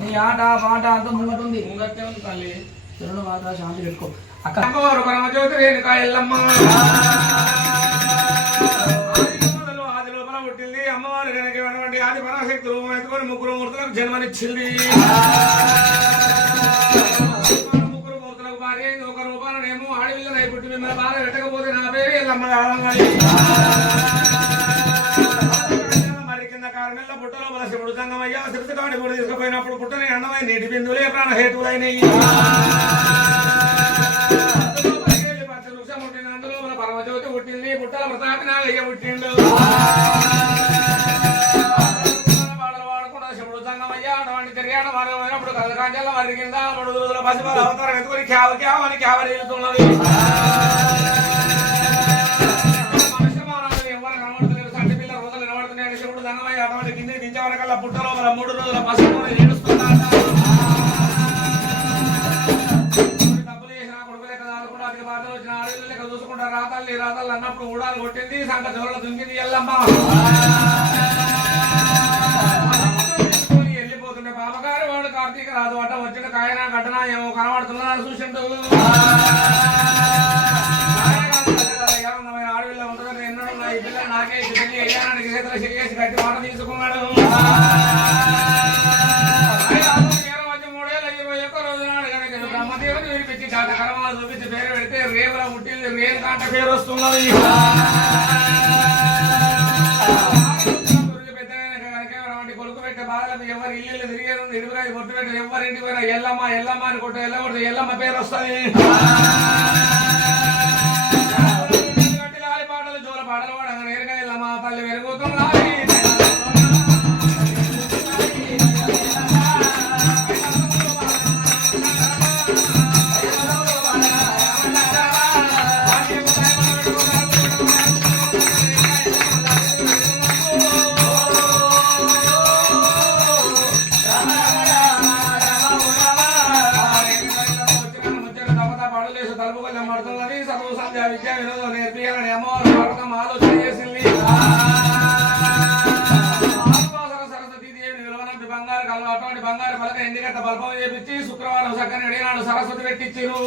నీ ఆట పాట అంత ముంగటుంది తల్లి రెండు మాత్రం శాంతి పెట్టుకో అక్క అమ్మవారు పరమజ్యోతి రేణుకా ఎల్లమ్మ ఆది లోపల పుట్టింది అమ్మవారు కనుక ఆది పరాశక్తి రూపం ఎత్తుకొని ముగ్గురు మూర్తులకు జన్మనిచ్చింది ముగ్గురు మూర్తులకు భార్య ఒక రూపాలనేమో ఆడపిల్లనై పుట్టి మిమ్మల్ని బాధ పెట్టకపోతే నా పేరు ఎల్లమ్మ కావాలని మరి కింద కారణంలో పుట్టలో శివుడు సంగమయ్యా శిరసకాడి కూడా తీసుకుపోయినప్పుడు పుట్టని అన్నమై నీటి బిందువులే ప్రాణహేతువులైనవి పరమజ్యోతి పుట్టింది పుట్టల ప్రతాపి నాగయ్య పుట్టిండు పాటలు పాడకుండా శివుడు సంగమయ్యా అటువంటి తిరిగాడ మరొకప్పుడు కలకాంజల మరి కింద 3 రోజుల పసిపాల అవతారం ఎత్తుకొని క్యావ క్యావ అని క్యావ రేగుతున్నది మనుష్య మానవులు ఎవరు కనబడతలేరు సంటి పిల్ల రోజులు నిలబడుతున్నాయని శివుడు సంగమయ్య అటువంటి కింద దించే వరకల్లా పుట్టలో 3 రోజుల పసిపాలు ఏడుస్తున్నాడు చూసుకుంటా రాతల్లి రాతల్లి అన్నప్పుడు ఊడాలు కొట్టింది సంక జోరలు దుంకింది ఎల్లమ్మ వెళ్ళిపోతుండే పాపగారు వాడు కార్తీక రాజు అట వచ్చిన కాయన ఘటన ఏమో కనబడుతున్నా చూసిండు ఆడపిల్ల ఉంటుందని ఎన్నడున్నా ఈ పిల్ల నాకే పెళ్లి అయ్యానికి చేతులు చేసి కట్టి మాట తీసుకున్నాడు 3 రోజు నాడు కనుక బ్రహ్మదేవుని వినిపించి జాతకరమాలు చూపించి పేరు పెడితే రేవుల పుట్టింది రేవు కాంట పేరు వస్తున్నది కొడుకు పెట్టే బాధలకు ఎవరు ఇల్లు తిరిగేది ఇరువురా కొట్టు పెట్టి ఎవరింటి పోయినా ఎల్లమ్మ ఎల్లమ్మ అని కొట్టు ఎల్లగొడితే ఎల్లమ్మ పేరు వస్తుంది లాలి పాటలు జోల పాటలు కూడా నేరుగా ఎల్లమ్మ తల్లి పెరుగుతున్నది చదువు సంధ్య విద్యా వినోదం నేర్పియాలని అమ్మవారు భారతం ఆలోచన చేసింది సరస్వతీదేవి నిలవనంపి బంగారు కలు అటువంటి బంగారు పలక ఎండిగట్ట బల్పం చేపించి శుక్రవారం సక్కని అడిగినాడు సరస్వతి పెట్టించిరు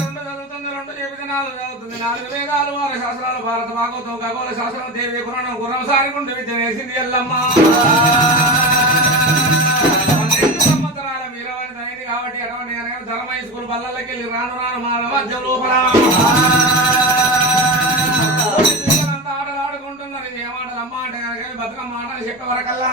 2 చదువుతుంది 2 చేపితే 4 చదువుతుంది 4 వేదాలు 6 శాస్త్రాలు భారత భాగవతం ఖగోళ శాస్త్రం దేవి పురాణం గుర్రం సారికుంటూ విద్య నేర్చింది ఎల్లమ్మ కాబట్టి అటువంటి ధర్మయ్య స్కూల్ బల్లకి వెళ్ళి రాను రాను మా మధ్య లోపల ఆటలు ఆడుకుంటున్నారు ఏమాటలు అమ్మ అంటే బతుకమ్మ ఆటలు చెప్పే వరకల్లా